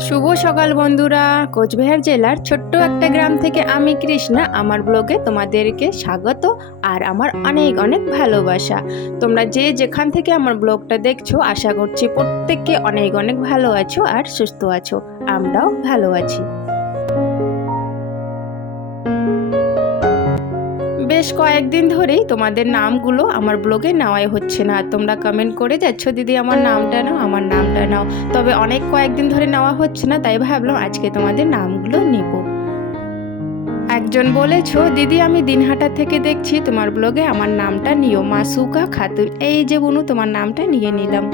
শুভ সকাল বন্ধুরা। কোচবিহার জেলার ছোট্ট একটা গ্রাম থেকে আমি কৃষ্ণা। আমার ব্লগে তোমাদেরকে স্বাগত আর আমার অনেক অনেক ভালোবাসা। তোমরা যে যেখান থেকে আমার ব্লগটা দেখছ, আশা করছি প্রত্যেককে অনেক অনেক ভালো আছো আর সুস্থ আছো। আমরাও ভালো আছি। বেশ কয়েকদিন ধরেই তোমাদের নামগুলো আমার ব্লগে নেওয়াই হচ্ছে না। তোমরা কমেন্ট করে যাচ্ছ, দিদি, আমার নামটা নাও, আমার নামটা নাও। তবে অনেক কয়েকদিন ধরে নেওয়া হচ্ছে না, তাই ভাবলাম আজকে তোমাদের নামগুলো নেব। একজন বলেছ, দিদি, আমি দিনহাটা থেকে দেখছি তোমার ব্লগে আমার নামটা নিও, মাসুকা খাতুন। এই যে বুনু, তোমার নামটা নিয়ে নিলাম।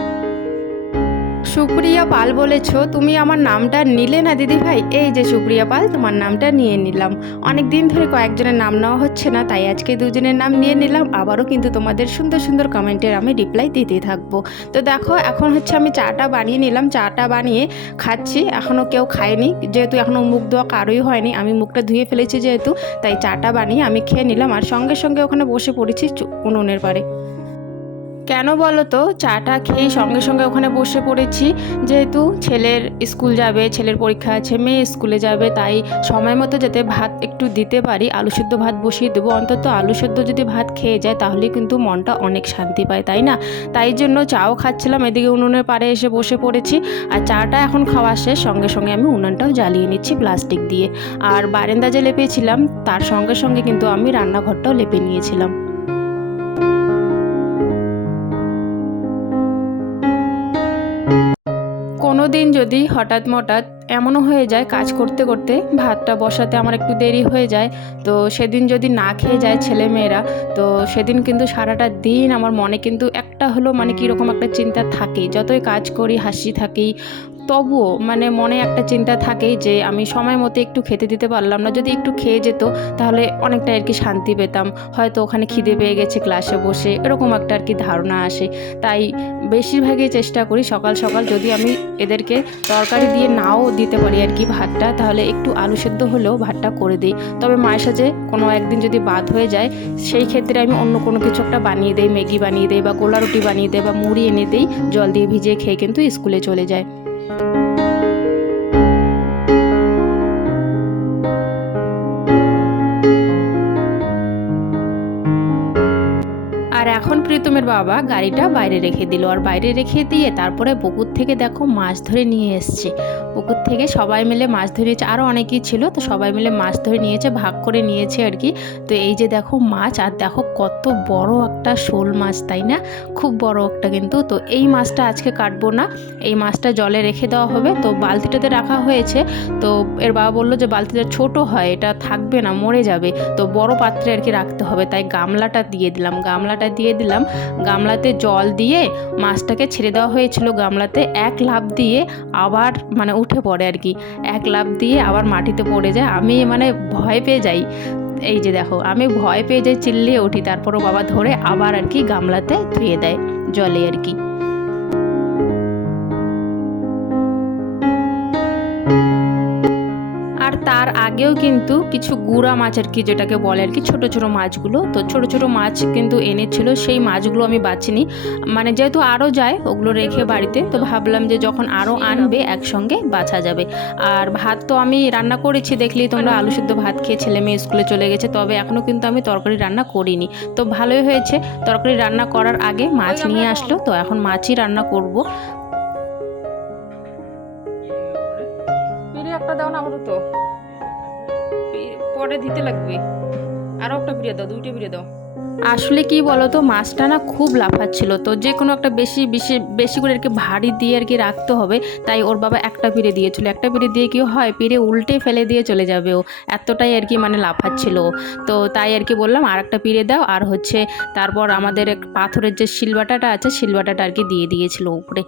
সুপ্রিয়া পাল বলেছ, তুমি আমার নামটা নিলে না দিদি ভাই? এই যে সুপ্রিয়া পাল, তোমার নামটা নিয়ে নিলাম। অনেক দিন ধরে কয়েকজনের নাম নেওয়া হচ্ছে না, তাই আজকে দুজনের নাম নিয়ে নিলাম। আবারও কিন্তু তোমাদের সুন্দর সুন্দর কমেন্টের আমি রিপ্লাই দিতে থাকব। তো দেখো, এখন হচ্ছে আমি চাটা বানিয়ে নিলাম। চাটা বানিয়ে খাচ্ছি এখনও কেউ খায়নি। যেহেতু এখনও মুখ ধোয়া কারোই হয়নি, আমি মুখটা ধুয়ে ফেলেছি যেহেতু, তাই চাটা বানিয়ে আমি খেয়ে নিলাম। আর সঙ্গে সঙ্গে ওখানে বসে পড়েছি উনুনের পাড়ে। কেন বলো তো? চাটা খেয়ে সঙ্গে সঙ্গে ওখানে বসে পড়েছি। যেহেতু ছেলের স্কুল যাবে, ছেলের পরীক্ষা আছে, মেয়ে স্কুলে যাবে, তাই সময় মতো যাতে ভাত একটু দিতে পারি, আলু সেদ্ধ ভাত বসিয়ে দেবো। অন্তত আলু সেদ্ধ যদি ভাত খেয়ে যায় তাহলে কিন্তু মনটা অনেক শান্তি পায়, তাই না? তাই জন্য চাও খাচ্ছিলাম, এদিকে উনুনের পাড়ে এসে বসে পড়েছি। আর চাটা এখন খাওয়া শেষ, সঙ্গে সঙ্গে আমি উনুনটাও জ্বালিয়ে নিচ্ছি প্লাস্টিক দিয়ে। আর বারেন্দা যে লেপেছিলাম, তার সঙ্গে সঙ্গে কিন্তু আমি রান্নাঘরটাও লেপে নিয়েছিলাম। দিন যদি হঠাৎ মঠাৎ এমনও হয়ে যায় কাজ করতে করতে ভাতটা বসাতে আমার একটু দেরি হয়ে যায়, তো সেদিন যদি না খেয়ে যায় ছেলে মেয়েরা, তো সেদিন কিন্তু সারাটা দিন আমার মনে কিন্তু একটা হলো মানে কীরকম একটা চিন্তা থাকে যতই কাজ করি, হাসি থাকি তবুও মানে মনে একটা চিন্তা থাকেই যে আমি সময় মতো একটু খেতে দিতে পারলাম না। যদি একটু খেয়ে যেত, তাহলে অনেকটা আর কি শান্তি পেতাম। হয়তো ওখানে খিদে পেয়ে গেছে ক্লাসে বসে এরকম একটা আর কি ধারণা আসে। তাই বেশিরভাগই চেষ্টা করি সকাল সকাল যদি আমি এদেরকে তরকারি দিয়ে নাও দিতে পারি আর কি ভাতটা, তাহলে একটু আলু সেদ্ধ হলেও ভাতটা করে দিই। তবে মায়ের সাথে কোনো একদিন যদি বাদ হয়ে যায়, সেই ক্ষেত্রে আমি অন্য কোনো কিছু একটা বানিয়ে দিই, ম্যাগি বানিয়ে দিই বা গোলা রুটি বানিয়ে দিই বা মুড়ি এনে দিই, জল দিয়ে ভিজিয়ে খেয়ে কিন্তু স্কুলে চলে যায়। প্রীতমের বাবা গাড়িটা বাইরে রেখে দিল। আর বাইরে রেখে দিয়ে তারপরে পুকুর থেকে দেখো মাছ ধরে নিয়ে এসছে। পুকুর থেকে সবাই মিলে মাছ ধরেছে আরও অনেকেই ছিল, তো সবাই মিলে মাছ ধরে নিয়েছে, ভাগ করে নিয়েছে আর কি। তো এই যে দেখো মাছ, আর দেখো কত বড় একটা শোল মাছ, তাই না? খুব বড় একটা কিন্তু। তো এই মাছটা আজকে কাটবো না। এই মাছটা জলে রেখে দেওয়া হবে। তো বালতিটাতে রাখা হয়েছে। তো এর বাবা বলল যে, বালতিটা ছোট হয়, এটা থাকবে না, মরে যাবে। তো বড় পাত্রে আর কি রাখতে হবে। তাই গামলাটা দিয়ে দিলাম। গামলাটা দিয়ে দিলাম। গামলাতে জল দিয়ে মাছটাকে ছেড়ে দেওয়া হয়েছিল গামলাতে। এক লাফ দিয়ে আবার মানে উঠে পড়ে। আর কি। এক লাভ দিয়ে আবার মাটিতে পড়ে যায়। আমি মানে ভয় পেয়ে যাই। এই যে দেখো, আমি ভয় পেয়ে যাই, চিল্লিয়ে উঠি। তারপরও বাবা ধরে আবার আর কি গামলাতে ধুয়ে দেয়, জলে আর কি। আগেও কিন্তু কিছু গুড়া মাছ আর কি যেটাকে বলে আর কি ছোট ছোট মাছগুলো। তো ছোট ছোট মাছ কিন্তু এনেছিল সেই মাছগুলো আমি বাছিনি মানে যেহেতু আরও যায় ওগুলো রেখে বাড়িতে তো ভাবলাম যে যখন আরও আনবে একসঙ্গে বাছা যাবে। আর ভাত তো আমি রান্না করেছি দেখলেই তোমরা আলু সিদ্ধ ভাত খেয়ে ছেলে মেয়ে স্কুলে চলে গেছে তবে এখনও কিন্তু আমি তরকারি রান্না করিনি। তো ভালোই হয়েছে তরকারি রান্না করার আগে মাছ নিয়ে আসলো তো এখন মাছই রান্না করব। দিতে লাগবে। আরও একটা পিড়ে দাও, দুইটা পিড়ে দাও। আসলে কি বলতো, মাছটা না খুব লাফাচ্ছিল। তো যে কোনো একটা বেশি বেশি বেশি করে আর কি ভারী দিয়ে আর কি রাখতে হবে। তাই ওর বাবা একটা পিড়ে দিয়েছিল। একটা পিড়ে দিয়ে কি হয়, পিড়ে উল্টে ফেলে দিয়ে চলে যাবে ও। এতটাই আর কি মানে লাফাচ্ছিল। তো তাই আর কি বললাম আর একটা পিড়ে দাও। আর হচ্ছে, তারপর আমাদের পাথরের যে শিলবাটাটা আছে, শিলবাটাটা আর কি দিয়ে দিয়েছিল উপরে।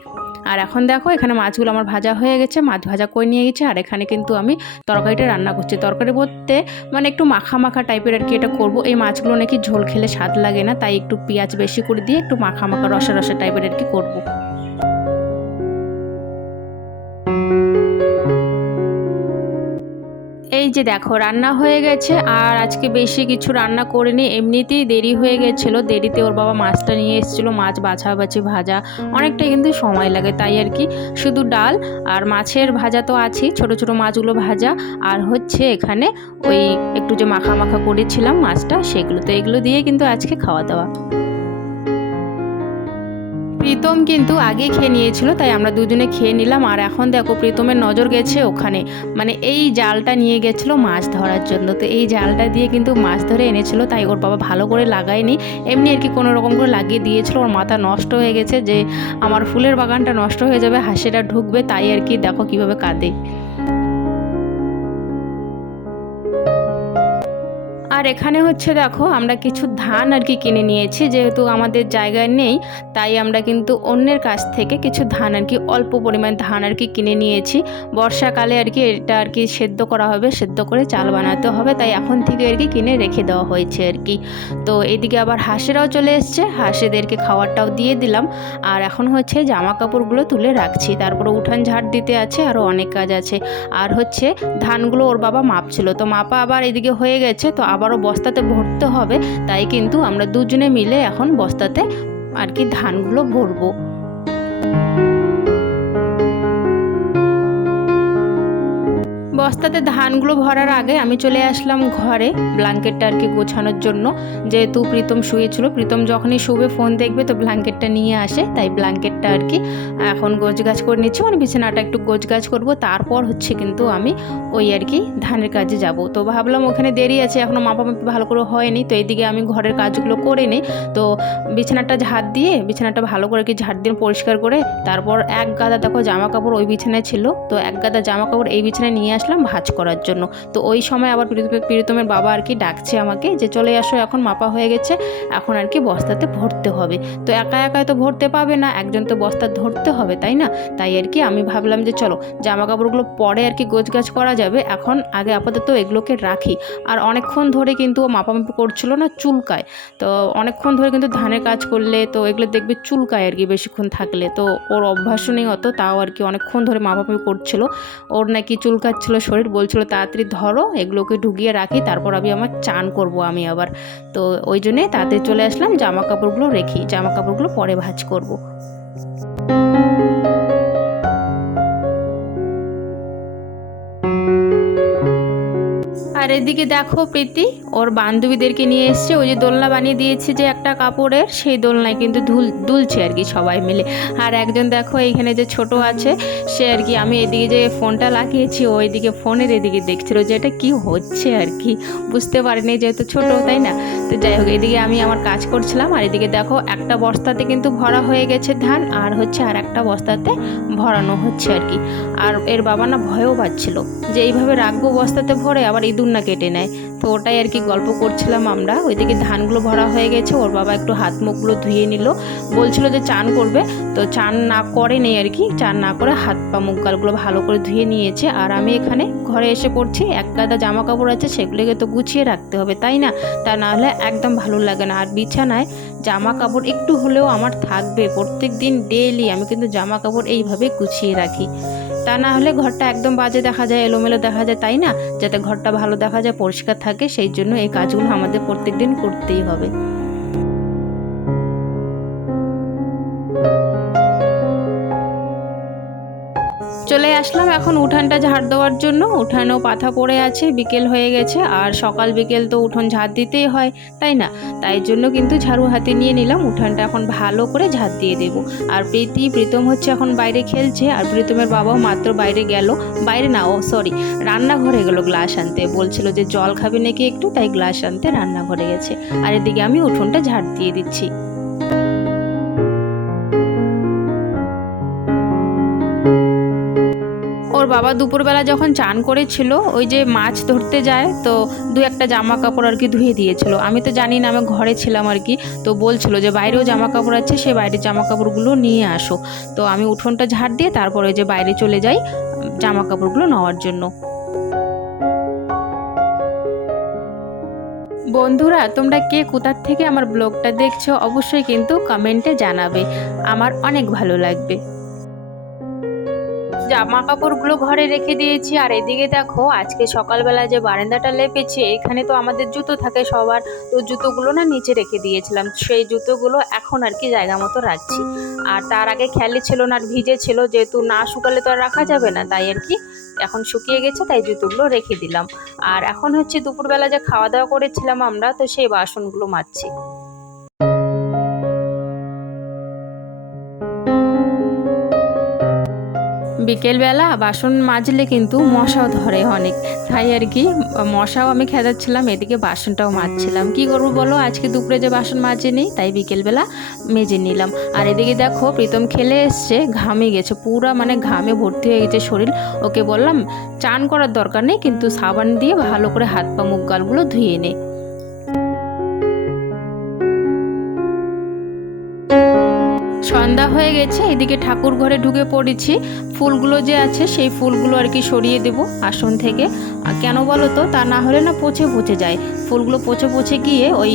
আর এখন দেখো, এখানে মাছগুলো আমার ভাজা হয়ে গেছে, মাছ ভাজা করে নিয়ে গেছে, আর এখানে কিন্তু আমি তরকারিটা রান্না করছি। তরকারি বলতে মানে একটু মাখা মাখা টাইপের আর কি এটা করব। এই মাছগুলো নাকি ঝোল খেলে স্বাদ লাগে না, তাই একটু পেঁয়াজ বেশি করে দিয়ে একটু মাখা মাখা রসা রসা টাইপের আর কি করব। এই যে দেখো, রান্না হয়ে গেছে আর আজকে বেশি কিছু রান্না করিনি। এমনিতেই দেরি হয়ে গেছিল, দেরিতে ওর বাবা মাছটা নিয়ে এসেছিল, মাছ বাছাবাছি ভাজা, অনেকটা কিন্তু সময় লাগে তাই আর কি। শুধু ডাল আর মাছের ভাজা তো আছেই, ছোট ছোট মাছগুলো ভাজা। আর হচ্ছে এখানে ওই একটু যে মাখা মাখা করেছিলাম মাছটা, সেগুলো, তো এগুলো দিয়ে কিন্তু আজকে খাওয়া দাওয়া। প্রীতম কিন্তু আগে খেয়ে নিয়েছিল, তাই আমরা দুজনে খেয়ে নিলাম। আর এখন দেখো, প্রীতমের নজর গেছে ওখানে। মানে এই জালটা নিয়ে গেছিল মাছ ধরার জন্য। তো এই জালটা দিয়ে কিন্তু মাছ ধরে এনেছিল, তাই ওর বাবা ভালো করে লাগায়নি। এমনি আর কি কোনো রকম করে লাগিয়ে দিয়েছিল। ওর মাথা নষ্ট হয়ে গেছে যে, আমার ফুলের বাগানটা নষ্ট হয়ে যাবে হাসিটা ঢুকবে, তাই আর কি দেখো কীভাবে কাঁদে। আর এখানে হচ্ছে দেখো, আমরা কিছু ধান আর কি কিনে নিয়েছি, যেহেতু আমাদের জায়গায় নেই, তাই আমরা কিন্তু অন্যের কাছ থেকে কিছু ধান আর কি, অল্প পরিমাণ ধান আর কি কিনে নিয়েছি। বর্ষাকালে আর কি এটা আর কি সেদ্ধ করা হবে, সেদ্ধ করে চাল বানাতে হবে, তাই এখন থেকে আর কি কিনে রেখে দেওয়া হয়েছে আর কি। তো এদিকে আবার হাঁসেরাও চলে এসছে, হাঁসেদেরকে খাবারটাও দিয়ে দিলাম। আর এখন হচ্ছে জামা কাপড়গুলো তুলে রাখছি, তারপরে উঠান ঝাড় দিতে আছে আরও অনেক কাজ আছে। আর হচ্ছে ধানগুলো ওর বাবা মাপছিল, তো মাপা আবার এদিকে হয়ে গেছে, তো আবারও বস্তাতে ভরতে হবে, তাই কিন্তু আমরা দুজনে মিলে এখন বস্তাতে আর কি ধানগুলো ভরবো। বস্তাতে ধানগুলো ভরার আগে আমি চলে আসলাম ঘরে ব্ল্যাঙ্কেটটা আর কি গোছানোর জন্য। যেহেতু প্রীতম শুয়েছিল, প্রীতম যখনই শুবে ফোন দেখবে তো ব্ল্যাঙ্কেটটা নিয়ে আসে, তাই ব্ল্যাঙ্কেটটা আর কি এখন গোছগাছ করে নিচ্ছি। মানে বিছানাটা একটু গোছগাছ করব, তারপর হচ্ছে কিন্তু আমি ওই আর কি ধানের কাজে যাব। তো ভাবলাম ওখানে দেরি আছে এখনও মাপামাপি ভালো করে হয়নি। তো এইদিকে আমি ঘরের কাজগুলো করে নিই। তো বিছানাটা ঝাড় দিয়ে, বিছানাটা ভালো করে কি ঝাড় দিয়ে পরিষ্কার করে, তারপর এক গাদা দেখো জামা কাপড় ওই বিছানায় ছিল। তো এক গাদা জামা কাপড় এই বিছানায় নিয়ে আসলাম ভাঁজ করার জন্য। তো ওই সময় আবার প্রীতমের বাবা আর কি ডাকছে আমাকে যে, চলে আসো, এখন মাপা হয়ে গেছে, এখন আর কি বস্তাতে ভরতে হবে। তো একা একাই তো ভরতে পাবে না, একজন তো বস্তা ধরতে হবে, তাই না? তাই আর কি আমি ভাবলাম যে, চলো জামা কাপড়গুলো পরে আর কি গোছগাছ করা যাবে, এখন আগে আপাতত এগুলোকে রাখি। আর অনেকক্ষণ ধরে কিন্তু ও মাপামাপি করছিল না চুলকায়। তো অনেকক্ষণ ধরে কিন্তু ধানের কাজ করলে, তো এগুলো দেখবে চুলকায় আর কি বেশিক্ষণ থাকলে। তো ওর অভ্যাসও নেই অত, তাও আর কি অনেকক্ষণ ধরে মাপামাপি করছিল। ওর নাকি চুলকাচ্ছিল শরীর বলছিল, তাড়াতাড়ি ধরো, এগুলোকে ঢুকিয়ে রাখি, তারপর আমি আমার চান করব আমি আবার। তো ওই জন্যে তাড়াতাড়ি চলে আসলাম, জামা কাপড়গুলো রেখি, জামা কাপড়গুলো পরে ভাঁজ করব। আর এদিকে দেখো প্রীতি, ওর বান্ধবীদেরকে নিয়ে এসছে। ওই যে দোলনা বানিয়ে দিয়েছে যে একটা কাপড়ের, সেই দোলনায় কিন্তু ধুল, দুলছে আর কি সবাই মিলে। আর একজন দেখো এইখানে যে ছোট আছে, সে আর কি, আমি এদিকে যে ফোনটা লাগিয়েছি, ও এদিকে ফোনের এদিকে দেখছিল যে এটা কি হচ্ছে আর কি। বুঝতে পারিনি যেহেতু ছোট, তাই না? তো যাই হোক, এদিকে আমি আমার কাজ করছিলাম, আর এদিকে দেখো একটা বস্তাতে কিন্তু ভরা হয়ে গেছে ধান, আর হচ্ছে আর একটা বস্তাতে ভরানো হচ্ছে আর কি। আর এর বাবা না ভয়ও পাচ্ছিল যে এইভাবে রাখব বস্তাতে ভরে, আবার ইঁদুর না কেটে নেয়। তো ওটাই আর কি গল্প করছিলাম আমরা। ওইদিকে ধানগুলো ভরা হয়ে গেছে, ওর বাবা একটু হাত মুখগুলো ধুয়ে নিল। বলছিল যে চান করবে, তো চান না করে নেই আর কি, চান না করে হাত পা মুখ গালগুলো ভালো করে ধুয়ে নিয়েছে। আর আমি এখানে ঘরে এসে পড়ছি, এক গাদা জামা কাপড় আছে, সেগুলোকে তো গুছিয়ে রাখতে হবে, তাই না? তা না হলে একদম ভালো লাগে না। আর বিছানায় জামা কাপড় একটু হলেও আমার থাকবে। প্রত্যেক দিন ডেইলি আমি কিন্তু জামা কাপড় এইভাবে গুছিয়ে রাখি। তা না হলে ঘরটা একদম বাজে দেখা যায়, এলোমেলো দেখা যায়, তাই না? যাতে ঘরটা ভালো দেখা যায়, পরিষ্কার থাকে, সেই জন্য এই কাজগুলো আমাদের প্রত্যেক দিন করতেই হবে। চলে আসলাম এখন উঠানটা ঝাড় দেওয়ার জন্য। উঠানেও পাথা পড়ে আছে, বিকেল হয়ে গেছে। আর সকাল বিকেল তো উঠোন ঝাড় দিতেই হয়, তাই না? তাই জন্য কিন্তু ঝাড়ু হাতে নিয়ে নিলাম। উঠানটা এখন ভালো করে ঝাড় দিয়ে দেব। আর প্রীতি, প্রীতম হচ্ছে এখন বাইরে খেলছে। আর প্রীতমের বাবাও মাত্র বাইরে গেল। বাইরে না, ও সরি, রান্নাঘরে গেলো গ্লাস আনতে। বলছিল যে, জল খাবে নাকি একটু? তাই গ্লাস আনতে রান্নাঘরে গেছে। আর এদিকে আমি উঠোনটা ঝাড় দিয়ে দিচ্ছি। ওর বাবা দুপুরবেলা যখন চান করেছিল, ওই যে মাছ ধরতে যায়, তো দু একটা জামা কাপড় আর কি ধুয়ে দিয়েছিল। আমি তো জানি না, আমি ঘরে ছিলাম আর কি, তো বলছিল যে বাইরেও জামা কাপড় আছে, সে বাইরের জামা কাপড়গুলো নিয়ে আসো। তো আমি উঠোনটা ঝাড় দিয়ে তারপরে যে বাইরে চলে যাই জামা কাপড়গুলো নেওয়ার জন্য। বন্ধুরা, তোমরা কে কোথার থেকে আমার ব্লগটা দেখছ, অবশ্যই কিন্তু কমেন্টে জানাবে। আমার অনেক ভালো লাগবে। জামা কাপড়গুলো ঘরে রেখে দিয়েছি। আর এদিকে দেখো, আজকে সকালবেলা যে বারান্দাটা লেপেছি, এখানে তো আমাদের জুতো থাকে সবার। তো জুতোগুলো না নিচে রেখে দিয়েছিলাম। সেই জুতোগুলো এখন আর কি জায়গা মতো রাখছি। আর তার আগে খেয়ালি ছিল না, আর ভিজে ছিল। যেহেতু না শুকালে তো আর রাখা যাবে না, তাই আর কি এখন শুকিয়ে গেছে, তাই জুতোগুলো রেখে দিলাম। আর এখন হচ্ছে দুপুরবেলা যে খাওয়া দাওয়া করেছিলাম আমরা, তো সেই বাসনগুলো মাজছি। বিকেলবেলা বাসন মাজলে কিন্তু মশাও ধরে অনেক। তাই আর কি, মশাও আমি খেদাচ্ছিলাম, এদিকে বাসনটাও মাজছিলাম। কি করব বলো, আজকে দুপুরে যে বাসন মাজে নেই তাই বিকেলবেলা মেজে নিলাম। আর এদিকে দেখো, প্রীতম খেলে এসছে, ঘামে গেছে, পুরা মানে ঘামে ভর্তি হয়ে গেছে শরীর। ওকে বললাম, চান করার দরকার নেই, কিন্তু সাবান দিয়ে ভালো করে হাত পা মুখ গালগুলো ধুয়ে নে। হয়ে গেছে, এদিকে ঠাকুর ঘরে ঢুকে পড়েছি। ফুলগুলো যে আছে সেই ফুলগুলো আর কি সরিয়ে দেব আসন থেকে। কেন বলো তো, তা না হলে না পচে পচে যায়। ফুলগুলো পচে পচে গিয়ে ওই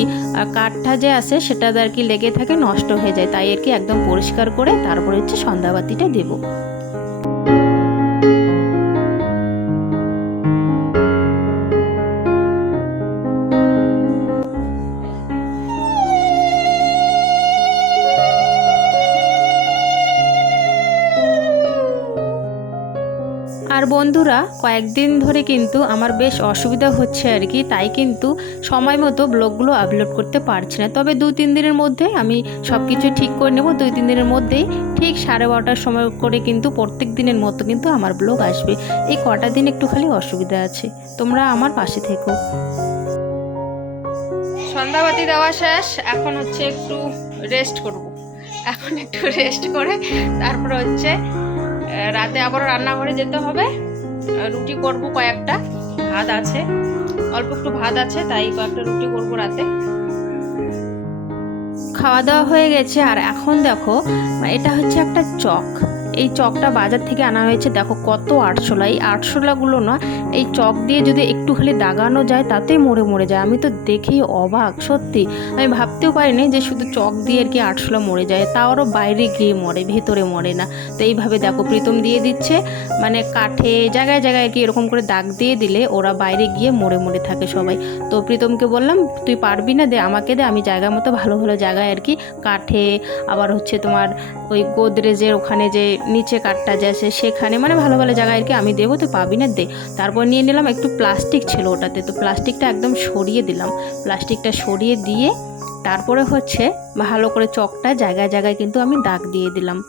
কাঠটা যে আছে সেটা আর কি লেগে থাকে নষ্ট হয়ে যায়। তাই আর কি একদম পরিষ্কার করে তারপরে হচ্ছে সন্ধ্যাবাতিটা দেবো। আর বন্ধুরা, কয়েকদিন ধরে কিন্তু আমার বেশ অসুবিধা হচ্ছে আর কি, তাই কিন্তু সময় মতো ব্লগগুলো আপলোড করতে পারছি না। তবে দু তিন দিনের মধ্যে আমি সব কিছু ঠিক করে নেব। দুই তিন দিনের মধ্যেই ঠিক সাড়ে বারোটার সময় করে কিন্তু প্রত্যেক দিনের মতো কিন্তু আমার ব্লগ আসবে। এই কটা দিন একটু খালি অসুবিধা আছে। তোমরা আমার পাশে থেকো। সন্ধ্যাবাতি দেওয়া শেষ, এখন হচ্ছে একটু রেস্ট করব। এখন একটু রেস্ট করে তারপর হচ্ছে রাতে আবার রান্নাঘরে যেতে হবে। রুটি করব কয়েকটা, ভাত আছে। অল্প একটু ভাত আছে, তাই কয়েকটা রুটি করব রাতে। খাওয়া দাওয়া হয়ে গেছে, আর এখন দেখো এটা হচ্ছে একটা চক। এই চকটা বাজার থেকে আনা হয়েছে। দেখো কত আটশোলা এই আটশোলাগুলো না, এই চক দিয়ে যদি একটু খালি দাগানো যায়, তাতেই মরে মরে যায়। আমি তো দেখেই অবাক, সত্যি। আমি ভাবতেও পারিনি যে শুধু চক দিয়ে আর কি আটশোলা মরে যায়। তাও আরও বাইরে গিয়ে মরে, ভেতরে মরে না। তো এইভাবে দেখো প্রীতম দিয়ে দিচ্ছে। মানে কাঠে জায়গায় জায়গায় আর কি এরকম করে দাগ দিয়ে দিলে ওরা বাইরে গিয়ে মরে মরে থাকে সবাই। তো প্রীতমকে বললাম, তুই পারবি না দে, আমাকে দে। আমি জায়গা মতো ভালো ভালো জায়গায় আর কি কাঠে, আবার হচ্ছে তোমার ওই গোদরেজের ওখানে যে নিচে কাঠটা যে আছে সেখানে মানে ভালো ভালো জায়গায় আর কি আমি দেবো, তো পাবি না, দে। তারপর নিয়ে নিলাম একটু প্লাস্টিক ছিল ওটাতে, তো প্লাস্টিকটা একদম সরিয়ে দিলাম। প্লাস্টিকটা সরিয়ে দিয়ে তারপরে হচ্ছে ভালো করে চকটা জায়গায় জায়গায় কিন্তু আমি দাগ দিয়ে দিলাম।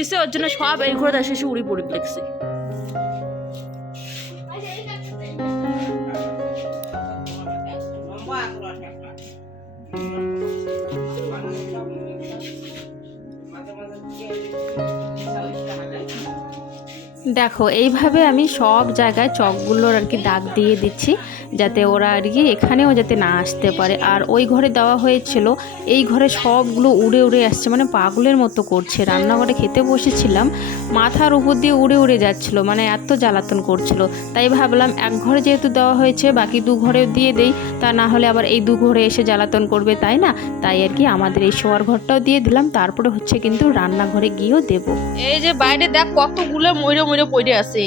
দিছে, ওর জন্য সব এই ঘরে এসে উড়ি পড়ি দেখছি দেখো, এইভাবে আমি সব জায়গায় চকগুলোর আর কি দাগ দিয়ে দিচ্ছি। যাতে ওরা আর কি এখানেও যাতে না আসতে পারে। আর ওই ঘরে দেওয়া হয়েছিল, এই ঘরে সবগুলো উড়ে উড়ে আসছে মানে পাগলের মতো করছে। রান্নাঘরে খেতে বসেছিলাম, মাথার উপর দিয়ে উড়ে উড়ে যাচ্ছিল মানে এত জ্বালাতন করছিল। তাই ভাবলাম এক ঘরে যেহেতু দেওয়া হয়েছে, বাকি দু ঘরে দিয়ে দেই, তা না হলে আবার এই দু ঘরে এসে জ্বালাতন করবে, তাই না? তাই আর কি আমাদের এই শোয়ার ঘরটাও দিয়ে দিলাম, তারপরে হচ্ছে কিন্তু রান্নাঘরে গিয়েও দেবো। এই যে বাইরে দেখ কতগুলো ময়ূরে ময়ূরে পড়ে আছে।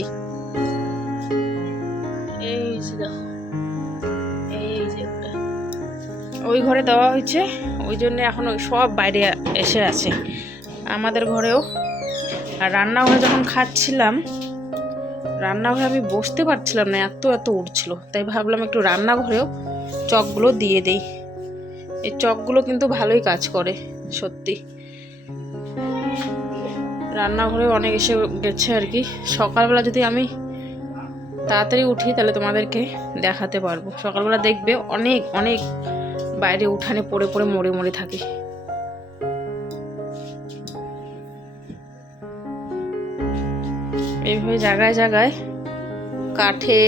ওই ঘরে দেওয়া হয়েছে। ওই জন্য এখন ওই সব বাইরে এসে আছে, আমাদের ঘরেও। আর রান্নাঘরে যখন খাচ্ছিলাম, রান্নাঘরে আমি বসতে পারছিলাম না, এত এত উঠছিল। তাই ভাবলাম একটু রান্নাঘরেও চকগুলো দিয়ে দেই। এই চকগুলো কিন্তু ভালোই কাজ করে, সত্যি। রান্নাঘরে অনেক এসে গেছে আর কি। সকালবেলা যদি আমি তাড়াতাড়ি উঠি, তাহলে তোমাদেরকে দেখাতে পারব। সকালবেলা দেখবে অনেক অনেক বাইরে উঠানে পড়ে পড়ে মরে মরে থাকি। এইভাবে জায়গায় জায়গায় কাঠে,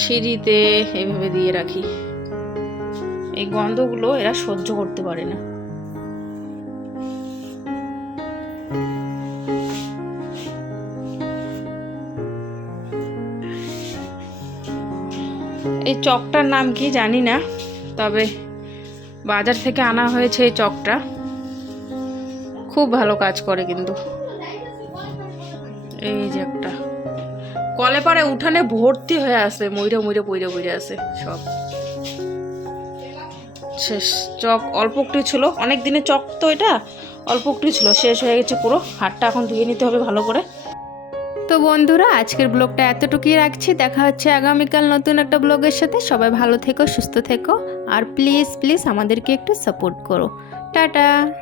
সিঁড়িতে এইভাবে দিয়ে রাখি। এই গন্ধগুলো এরা সহ্য করতে পারে না। এই চকটার নাম কি জানি না। তবে বাজার থেকে আনা হয়েছে এই চকটা। খুব ভালো কাজ করে কিন্তু। এই যে একটা। কলে পারে উঠানে ভর্তি হয়ে আছে ময়ূরে ময়ূরে পইরে পইরে আছে সব। শেষ। চক অল্প একটু ছিল। অনেক দিনের চক তো এটা। অল্প একটু ছিল। শেষ হয়ে গেছে পুরো। হাটটা এখন ধুয়ে নিতে হবে ভালো করে। তো বন্ধুরা, আজকের ব্লগটা এতটুকুই রাখছি। দেখা হচ্ছে আগামীকাল নতুন একটা ব্লগের সাথে। সবাই ভালো থেকো, সুস্থ থেকো। আর প্লিজ প্লিজ আমাদেরকে একটু সাপোর্ট করো। টাটা!